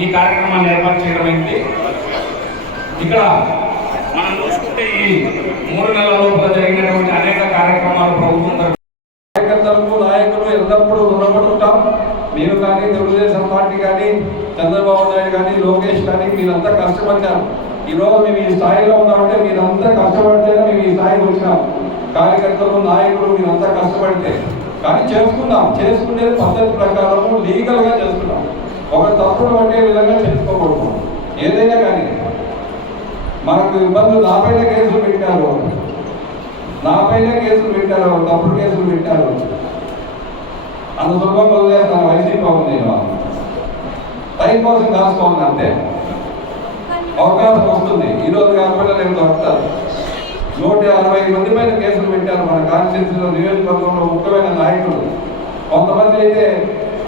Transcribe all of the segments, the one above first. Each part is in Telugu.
ఈ కార్యక్రమాన్ని ఏర్పాటు చేయడమైంది. ఇక్కడ మనం చూసుకుంటే ఈ 3 నెలల లోపల జరిగినటువంటి అనేక కార్యక్రమాలు ప్రభుత్వం కార్యకర్తలకు నాయకులు ఎల్లప్పుడూ రుణపడుతుంటాం. మీరు కానీ, తెలుగుదేశం పార్టీ కానీ, చంద్రబాబు నాయుడు కానీ, లోకేష్ కానీ మీరంతా కష్టపడ్డారు. ఈరోజు మేము ఈ స్థాయిలో ఉన్నామంటే మీరంతా కష్టపడితేనే మేము ఈ స్థాయికి వచ్చినాం. కార్యకర్తలు, నాయకులు మీరంతా కష్టపడితే కానీ చేసుకునేది పద్ధతి ప్రకారము లీగల్గా చేసుకున్నాం. ఒక తప్పులు పట్టే విధంగా చేసుకోకూడదు. ఏదైనా కానీ మనకు ఇబ్బందులు నాపైన కేసులు పెట్టారు, తప్పుడు కేసులు పెట్టారు. అంత సులభం వదిలేస్తాను. వైసీపీ ఉంది, టైం కోసం కాసుకోవాలి అంతే. అవకాశం వస్తుంది, ఈరోజు కాకపోయినా రేపు దొరుకుతారు. 160 మంది పైన కేసులు పెట్టారు మన కాన్స్టిట్యూన్సీలో, నియోజకవర్గంలో ముఖ్యమైన నాయకులు. కొంతమంది అయితే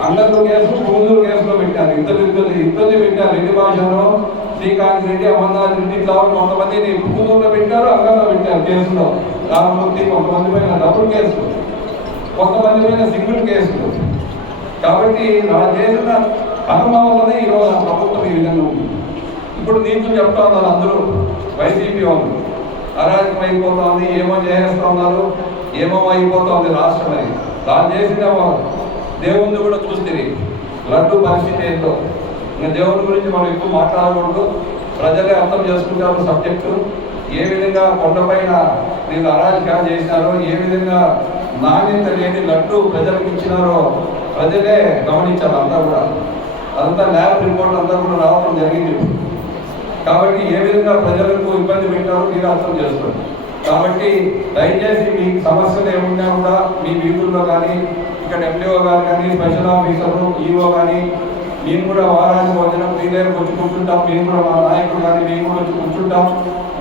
అంగళ్ళు కేసు, పూజూరు కేసులో పెట్టారు. ఇద్దరిని పెట్టారు. రెడ్డి భాషలో శ్రీకాంత్ రెడ్డి, అమర్నాథ్ రెడ్డి, కొంతమందిని పూజూరులో పెట్టారు, అంగల్లో పెట్టారు కేసులో. రామమూర్తి, కొంతమంది పైన డబుల్ కేసులు, కొంతమంది పైన సింగిల్ కేసులు. కాబట్టి నా చేసిన అనుభవంలోనే ఈరోజు ఆ ప్రభుత్వం ఈ విధంగా ఉంది. ఇప్పుడు నీతులు చెప్తా ఉన్నారు అందరూ వైసీపీ వాళ్ళు. అరాజకం అయిపోతా ఉంది, ఏమో చేస్తూ ఉన్నారు, ఏమో అయిపోతా ఉంది రాష్ట్రం అని. దాన్ని చేసిన దేవుని కూడా చూస్తే లడ్డు పరిస్థితి ఏంటో. ఇంకా దేవుని గురించి మనం ఎక్కువ మాట్లాడకూడదు, ప్రజలే అర్థం చేసుకుంటారు సబ్జెక్టు. ఏ విధంగా కొండపైన నేను అరాజకాలు చేసినారో, ఏ విధంగా నాణ్యత లేని లడ్డు ప్రజలకు ఇచ్చినారో ప్రజలే గమనించారు. అంతా కూడా అదంతా ల్యాబ్ రిపోర్ట్ అంతా కూడా రావడం జరిగింది. కాబట్టి ఏ విధంగా ప్రజలకు ఇబ్బంది పెట్టారో మీరు అర్థం చేసుకోండి. కాబట్టి దయచేసి మీ సమస్యలు ఏమున్నా కూడా మీ వీధుల్లో కానీ, ఇక్కడ ఎంపీఓ గారు కానీ, స్పెషల్ ఆఫీసర్లు, ఈఓ కానీ, మేము కూడా వారానికి భోజనం మీ దగ్గరకు వచ్చి కూర్చుంటాం. మేము కూడా మా నాయకులు కానీ మేము కూడా వచ్చి కూర్చుంటాం.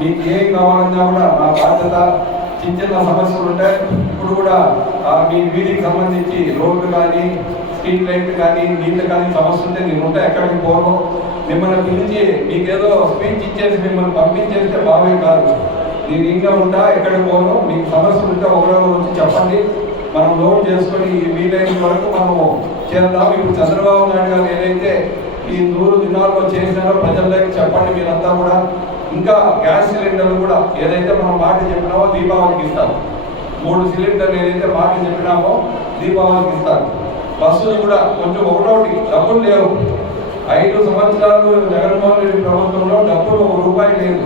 మీకు ఏం కావాలన్నా కూడా మా బాధ్యత. చిన్న సమస్యలు ఉంటాయి. ఇప్పుడు కూడా మీ వీధికి సంబంధించి రోడ్లు కానీ, స్ట్రీట్ లైట్ కానీ, నీళ్ళు కానీ సమస్య ఉంటే నేను ఉంటా, ఎక్కడికి పోను. మిమ్మల్ని పిలిచి మీకేదో స్పీచ్ ఇచ్చేసి మిమ్మల్ని పంపించేస్తే బాగా కాదు. నేను ఇంకా ఉంటా, ఎక్కడికి పోను. మీకు సమస్యలు ఉంటే ఒకరోజు వచ్చి చెప్పండి, మనం లోడ్ చేసుకొని వీలైన వరకు మనము చేద్దాం. ఇప్పుడు చంద్రబాబు నాయుడు గారు ఏదైతే ఈ 100 దినాల్లో చేసినారో ప్రజల్లోకి చెప్పండి మీరంతా కూడా. ఇంకా గ్యాస్ సిలిండర్లు కూడా ఏదైతే మనం మాట చెప్పినామో దీపావళికి ఇస్తాం. 3 సిలిండర్లు ఏదైతే మాట చెప్పినామో దీపావళికి ఇస్తారు. బస్సులు కూడా కొంచెం ఒకటోటి డబ్బులు లేవు. 5 సంవత్సరాలు జగన్మోహన్ రెడ్డి ప్రభుత్వంలో డబ్బులు ₹1 లేదు.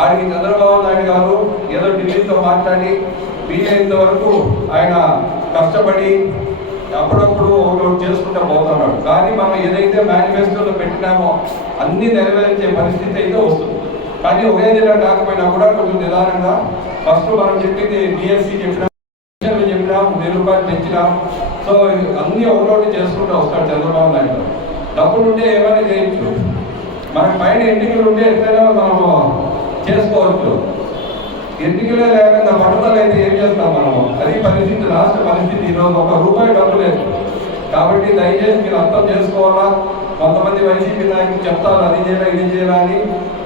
ఆయనకి చంద్రబాబు నాయుడు గారు ఏదో ఢిల్లీతో మాట్లాడి వీలైనంత వరకు ఆయన కష్టపడి అప్పుడప్పుడు ఒకటి చేసుకుంటూ పోతున్నాడు. కానీ మనం ఏదైతే మేనిఫెస్టోలో పెట్టినామో అన్ని నెరవేర్చే పరిస్థితి అయితే వస్తుంది. కానీ ఒకే దిన కాకపోయినా కూడా కొంచెం నిదానంగా ఫస్ట్ మనం చెప్పింది డిఎస్సి చెప్పినాం, ₹1000 పెంచినాం. సో అన్ని ఒకటోటి చేసుకుంటూ వస్తాడు చంద్రబాబు నాయుడు. డబ్బులు ఉంటే ఏమైనా చేయొచ్చు. మనకి పైన ఎన్నికలు ఉంటే ఎట్లయినా మనము చేసుకోవచ్చు. ఎన్నికలే లేకుండా పట్టుదల అయితే ఏం చేస్తాం మనము? అది పరిస్థితి, రాష్ట్ర పరిస్థితి. ఈరోజు ₹1 డబ్బు లేదు. కాబట్టి దయచేసి మీరు అర్థం చేసుకోవాలా. కొంతమంది వైసీపీ నాయకులు చెప్తారు అది చేయాలా ఇది చేయాలా అని.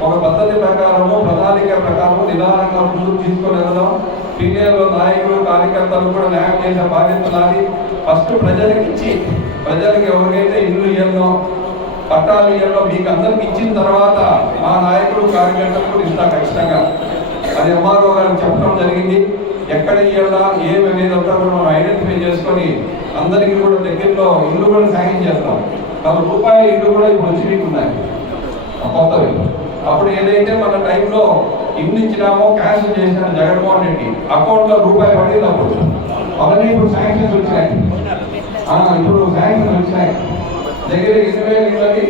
ఒక పద్ధతి ప్రకారము, ప్రణాళిక ప్రకారము నిదానంగా ముందుకు తీసుకొని వెళ్దాం. పీడియాలో నాయకులు, కార్యకర్తలు కూడా న్యాయం చేసే బాధ్యత నాది. ఫస్ట్ ప్రజలకు ఇచ్చి, ప్రజలకు ఎవరికైతే ఇల్లు ఇయ్యాలో, పట్టాలు ఇయ్యాలో మీకు అందరికి ఇచ్చిన తర్వాత మా నాయకులు, కార్యకర్తలు కూడా ఇస్తా ఖచ్చితంగా. అది ఎంఆర్ఓ గారికి చెప్పడం జరిగింది. ఎక్కడ ఇయ్యాలా ఏమి అనేది అంతా కూడా మనం ఐడెంటిఫై చేసుకొని అందరికీ కూడా దగ్గరలో ఇల్లు కూడా శాంక్షన్ చేస్తాం. ₹100 ఇల్లు కూడా ఇప్పుడు వచ్చి మీకు ఉన్నాయి కొత్తవి. అప్పుడు ఏదైతే మన టైంలో ఇల్లు ఇచ్చినామో క్యాన్సిల్ చేసిన జగన్మోహన్ రెడ్డి అకౌంట్లో ₹1 పడింది. అప్పుడు అవన్నీ ఇప్పుడు శాంక్షన్స్ వచ్చినాయి. ఇప్పుడు శాంక్షన్స్ వచ్చినాయి. దగ్గర 20,000 ఇళ్ళకి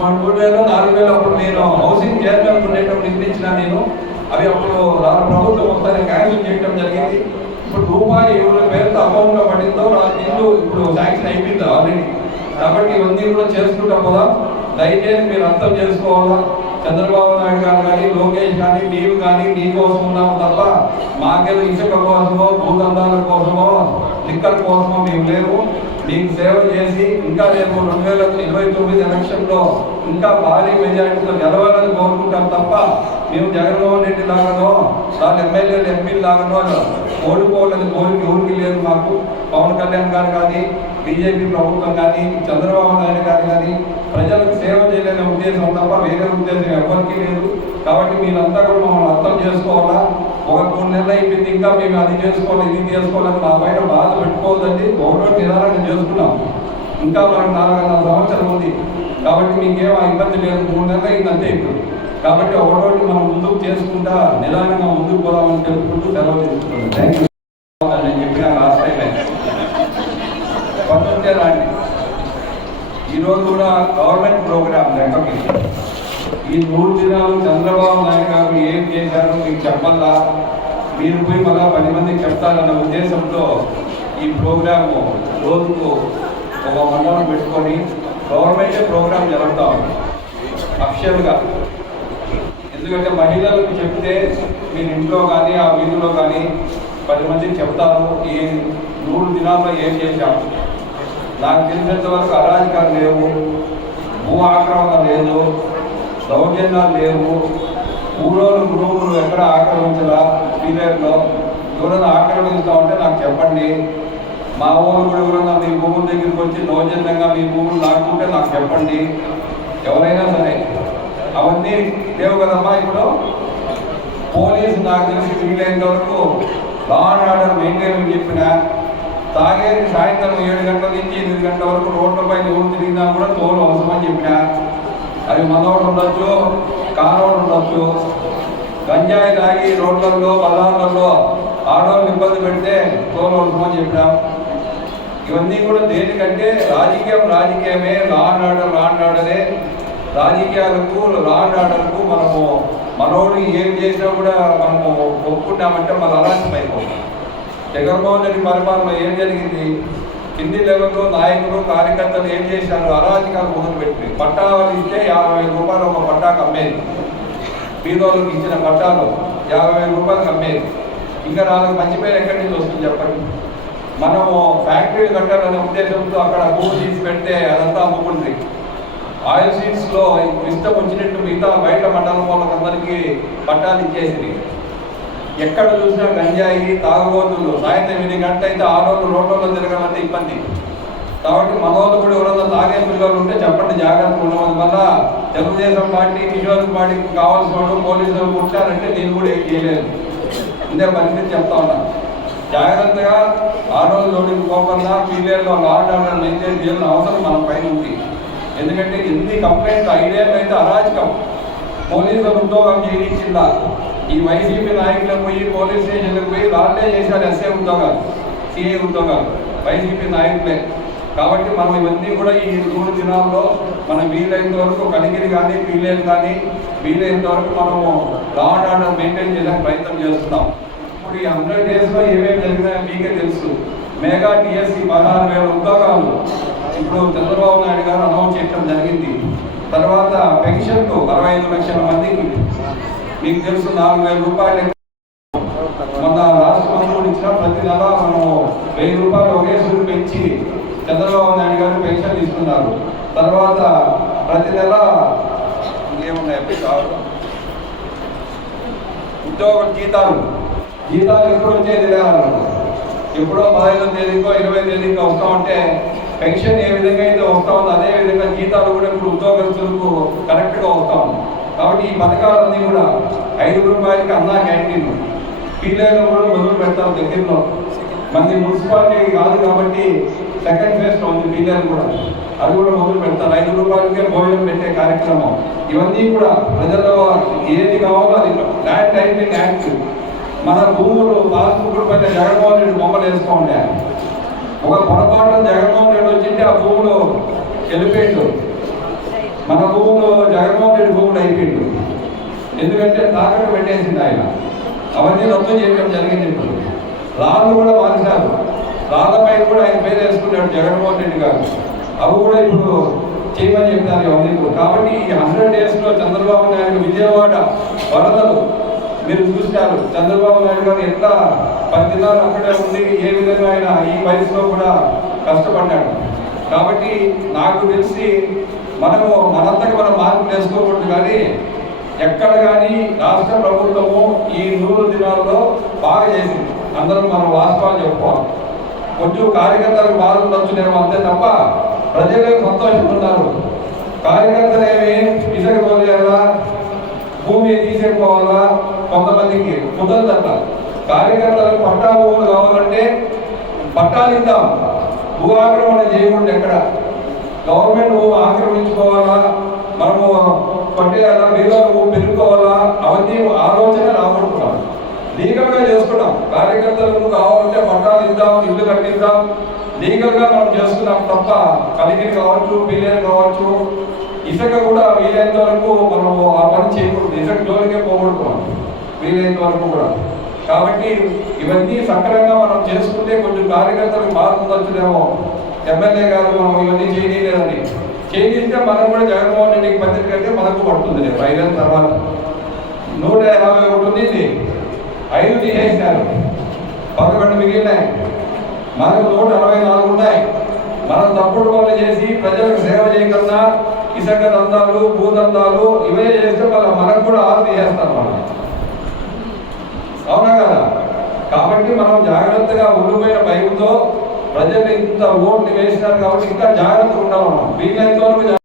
మన 3,000 4,000 అప్పుడు నేను హౌసింగ్ చైర్మన్ ఉండేటప్పుడు ఇప్పించిన నేను. అవి అప్పుడు ప్రభుత్వం మొత్తాన్ని క్యాన్సిల్ చేయడం జరిగింది. ఇప్పుడు ₹1 ఎవరి పేరుతో అకౌంట్లో పడిందో ఇల్లు ఇప్పుడు శాంక్షన్ అయిపోయింది ఆల్రెడీ. కాబట్టి ఇవన్నీ కూడా చేసుకుంటాం కదా. దయచేసి మీరు అర్థం చేసుకోవాలా. చంద్రబాబు నాయుడు గారు కానీ, లోకేష్ కానీ, నీవు కానీ నీ కోసం ఉన్నాము తప్ప మాకేదో ఇసుక కోసమో, భూదందాల కోసమో లిక్కర్ కోసమో మేము లేవు. మీకు సేవ చేసి ఇంకా రేపు 2029 ఎలక్షన్లో ఇంకా భారీ మెజారిటీతో గెలవాలని కోరుకుంటాం తప్ప మేము జగన్మోహన్ రెడ్డి లాగానో దాని ఎమ్మెల్యేలు ఎంపీలు లాగానో ఓడిపోవాలని కోరిక ఊరికి లేదు మాకు. పవన్ కళ్యాణ్ గారు కానీ బీజేపీ ప్రభుత్వం కానీ చంద్రబాబు నాయుడు గారు కానీ ప్రజలకు సేవ చేయలేని ఉద్దేశం తప్ప వేరే ఉద్దేశం ఎవరికీ లేదు. కాబట్టి మీరంతా కూడా మమ్మల్ని అర్థం చేసుకోవాలా. ఒక 3 నెలలు అయిపోయింది ఇంకా మేము అది చేసుకోవాలి ఇది చేసుకోవాలని మా బయట బాధ పెట్టుకోవద్దండి. ఒకటో నిదానంగా చేసుకున్నాం, ఇంకా మనకు 4.5 సంవత్సరం ఉంది. కాబట్టి మీకేం ఇబ్బంది లేదు. 3 నెలలు అయిందంతే ఇప్పుడు. కాబట్టి ఒకటోటి మనం ముందుకు చేసుకుంటా నిదానంగా ముందుకు పోదామని తెలుసుకుంటూ సెలవు తీసుకుంటాం. Thank you. నేను చెప్పిన లాస్ట్ టైం పట్టుంటే రాండి. ఈరోజు కూడా గవర్నమెంట్ ప్రోగ్రామ్ లెక్కకి ఈ 3 దినాలు చంద్రబాబు నాయుడు గారు ఏం చేశారో మీకు చెప్పల్లా, మీరు పోయి మళ్ళా 10 మందికి చెప్తారన్న ఉద్దేశంతో ఈ ప్రోగ్రాము రోజుకు ఒక మండలం పెట్టుకొని గవర్నమెంటే ప్రోగ్రాం జరుగుతూ ఉంది అఫిషియల్గా. ఎందుకంటే మహిళలకు చెప్తే మీరు ఇంట్లో కానీ ఆ వీధిలో కానీ 10 మందికి చెప్తారు ఈ 3 దినాల్లో ఏం చేశాము. నాకు తెలిసినంత వరకు అరాజకాలు లేవు, భూ ఆక్రమణ లేదు, దౌర్జన్యాలు లేవు, ఊరోలు గ్రూపులు ఎక్కడ ఆక్రమించలా. పీరియడ్లో ఎవరైనా ఆక్రమిస్తూ ఉంటే నాకు చెప్పండి. మా ఊరు కూడా ఎవరైనా మీ భూముల దగ్గరికి వచ్చి దౌర్జన్యంగా మీ భూములు లాక్కుంటే నాకు చెప్పండి. ఎవరైనా సరే అవన్నీ లేవు కదమ్మా. ఇప్పుడు పోలీసు నాకు తెలిసి వీలైనంత వరకు లా అండ్ ఆర్డర్ మెయింటైన్ అని చెప్పిన, తాగేది సాయంత్రం 7 గంటల నుంచి 8 గంటల వరకు రోడ్లపై ఎవరు తిరిగినా కూడా తోలు అవసరమని చెప్పిన. అది మనోడు ఉండొచ్చు, కానోడు ఉండొచ్చు. గంజాయి తాగి రోడ్లలో బజార్లలో ఆడవాళ్ళు ఇబ్బంది పెడితే తోలు అవసరమని చెప్పినాం. ఇవన్నీ కూడా దేనికంటే రాజకీయమే. లా అండ్ ఆర్డరే. రాజకీయాలకు లా అండ్ ఆర్డర్కు మనోడు ఏం చేసినా కూడా మనము ఒప్పుకుంటామంటే మన అరాచకం అయిపోతాం. జగన్మోహన్ రెడ్డి పరిపాలన ఏం జరిగింది? కింది లెవెల్లో నాయకులు కార్యకర్తలు ఏం చేశారు? అరాజకాలు మొదలుపెట్టి పట్టాలు ఇస్తే 50,000 రూపాయలు ఒక పట్టాకు అమ్మేది. బీదోళ్ళకి ఇచ్చిన పట్టాలు 50,000 రూపాయలకు అమ్మేది. ఇంకా నాలుగు మంచి పేరు ఎక్కడి నుంచి వస్తుంది చెప్పండి? మనము ఫ్యాక్టరీలు కట్టాలనే ఉద్దేశంతో అక్కడ భూమి తీసి పెడితే అదంతా అమ్ముకుంటుంది. ఆయిల్ సీడ్స్లో ఇష్టం వచ్చినట్టు మిగతా బయట మండలం వాళ్ళకందరికీ పట్టాలు ఇచ్చేసింది. ఎక్కడ చూసినా గంజాయి తాగుబోతులు. సాయంత్రం 8 గంటలు అయితే రోడ్లలో తిరగాలంటే ఇబ్బంది. కాబట్టి మనోళ్ళు కూడా ఎవరైనా తాగే పిల్లలు ఉంటే చెప్పండి, జాగ్రత్తగా ఉండడం వల్ల తెలుగుదేశం పార్టీ నియోజక పార్టీకి కావాల్సిన వాడు పోలీసులు కూర్చారంటే నేను కూడా ఏం చేయలేదు. ఇందే పరిస్థితి చెప్తా ఉన్నా. జాగ్రత్తగా జోడికి పోకుండా పీలేరులో లా అండ్ ఆర్డర్ మెయింటైన్ చేయాల్సిన అవసరం మన పైన ఉంది. ఎందుకంటే ఎన్ని కంప్లైంట్ 5 ఏళ్ళు అయితే అరాజకం. పోలీసులు ఉద్యోగం చేయించిందా? ఈ వైసీపీ నాయకులకు పోయి పోలీస్ స్టేషన్లకు పోయి వాళ్ళే చేశారు ఎస్ఐ ఉద్యోగాలు, సిఐ ఉద్యోగాలు వైసీపీ నాయకులే. కాబట్టి మనం ఇవన్నీ కూడా ఈ 3 దినాల్లో మనం వీలైనంత వరకు కనిగిరి కానీ పీలేరు కానీ వీలైనంత వరకు మనము లా అండ్ ఆర్డర్ మెయింటైన్ చేయడానికి ప్రయత్నం చేస్తున్నాం. ఇప్పుడు ఈ 100 డేస్లో ఏమేమి జరిగినాయో మీకే తెలుసు. మెగా టీఎస్సీ 16,000 ఉద్యోగాలు ఇప్పుడు చంద్రబాబు నాయుడు గారు అనౌన్స్ చేయడం జరిగింది. తర్వాత పెన్షన్కు 65 లక్షల మందికి మీకు తెలుసు 4,000 రూపాయలు. మొన్న రాష్ట్ర మంత్రులు ఇచ్చిన ప్రతి నెల మనము 1000 రూపాయలు ఒకేసారి పెంచి చంద్రబాబు నాయుడు గారు పెన్షన్ ఇస్తున్నారు. తర్వాత ప్రతి నెల ఏమున్నాయి ఉద్యోగ జీతాలు ఎప్పుడు వచ్చేది ఎప్పుడో 15వ తేదీకో 20వ తేదీకో వస్తూ ఉంటే పెన్షన్ ఏ విధంగా అయితే వస్తూ ఉందో అదే విధంగా జీతాలు కూడా ఇప్పుడు ఉద్యోగస్తులకు కరెక్ట్గా వస్తూ ఉంది. కాబట్టి ఈ పథకాలన్నీ కూడా 5 రూపాయలకి అన్నా క్యాంటీన్ పీలేరులో కూడా మొదలు పెడతారు. దగ్గరలో మంది మున్సిపాలిటీ కాదు కాబట్టి సెకండ్ ఫేజ్లో ఉంది పీలేరు కూడా, అది కూడా మొదలు పెడతారు. 5 రూపాయలకే భోజనం పెట్టే కార్యక్రమం. ఇవన్నీ కూడా ప్రజల్లో ఏది కావాలో అది. ల్యాండ్ టైటిలింగ్ యాక్ట్, మన భూములు పాస్బుక్ పైన జగన్మోహన్ రెడ్డి బొమ్మలు వేస్తూ ఉండే. ఒక పొరపాటు జగన్మోహన్ రెడ్డి వచ్చింటే ఆ భూములు వెళ్ళిపోయిండు. మన భూములు జగన్మోహన్ రెడ్డి భూములు అయిపోయిండు. ఎందుకంటే తాకట్టు పెట్టేసింది ఆయన. అవన్నీ రద్దు చేయడం జరిగింది. ఇప్పుడు రాళ్ళు కూడా మార్చారు. రాళ్ళపై కూడా ఆయన పేరు వేసుకున్నాడు జగన్మోహన్ రెడ్డి గారు. అవి కూడా ఇప్పుడు చేయమని చెప్తారు అవన్నీ. కాబట్టి ఈ 100 డేస్లో చంద్రబాబు నాయుడు విజయవాడ వరదలు మీరు చూసినారు చంద్రబాబు నాయుడు గారు ఎట్లా 10 దినాలు అక్కడే ఉండి ఏ విధంగా ఆయన ఈ వయసులో కూడా కష్టపడ్డాడు. కాబట్టి నాకు తెలిసి మనము మనంతకి మనం మార్పు చేసుకోకూడదు, కానీ ఎక్కడ కానీ రాష్ట్ర ప్రభుత్వము ఈ 100 దినాల్లో బాగా చేసింది. అందరం మనం వాస్తవాలు చెప్పుకోవాలి. కొంచెం కార్యకర్తలకు బాధ ఉండొచ్చునేమో అంతే తప్ప ప్రజలకు సంతోషంగా ఉన్నారు. కార్యకర్తలేమి ఇసుక తోలేయాలా, భూమి తీసేసుకోవాలా, కొంతమందికి కుదరదట. కార్యకర్తలకు పట్టా భూములు కావాలంటే పట్టాలు ఇద్దాం, భూ ఆక్రమణ చేయకుండా. ఎక్కడ గవర్నమెంట్ భూమి ఆక్రమించుకోవాలా, మనము పట్టేయాలా, బీదాలు పెరుగుకోవాలా, అవన్నీ ఆలోచన రాబడుతున్నాం. లీగల్గా చేసుకున్నాం. కార్యకర్తలకు కావాలంటే పట్టాలు ఇద్దాం, ఇల్లు కట్టిద్దాం, లీగల్గా మనం చేసుకున్నాం తప్ప కలిగిరి కావచ్చు, పిల్లలు కావచ్చు, ఇసుక కూడా వీలైనంత వరకు మనము ఆ పని చేయకూడదు. ఇసుక జోలికే పోగొడుతున్నాం వీలైనంత వరకు కూడా. కాబట్టి ఇవన్నీ సక్రమంగా మనం చేసుకుంటే కొంచెం కార్యకర్తలకు బాధ ఉండొచ్చునేమో. ఎమ్మెల్యే గారు మనం ఇవన్నీ చేయలేదని చేయిస్తే మనం కూడా జగన్మోహన్ రెడ్డికి పద్ధతి కంటే మనకు పడుతుంది. 5 ఏళ్ళ తర్వాత 151 ఉంది, 5 తీసేసినారు, 11 మిగిలినాయి, మనకు 164 ఉన్నాయి. మనం తప్పుడు పనులు చేసి ప్రజలకు సేవ చేయకుండా ఇసుక దందాలు, భూదందాలు ఇవే చేస్తే మనకు కూడా ఆరు తీసేస్తారు మనం. అవునా కదా? కాబట్టి మనం జాగ్రత్తగా ఉండిపోయిన భయంతో ప్రజలు ఇంత ఓట్లు వేసినారు కాబట్టి ఇంకా జాగ్రత్తగా ఉండాలి. మనం వీలైనంత వరకు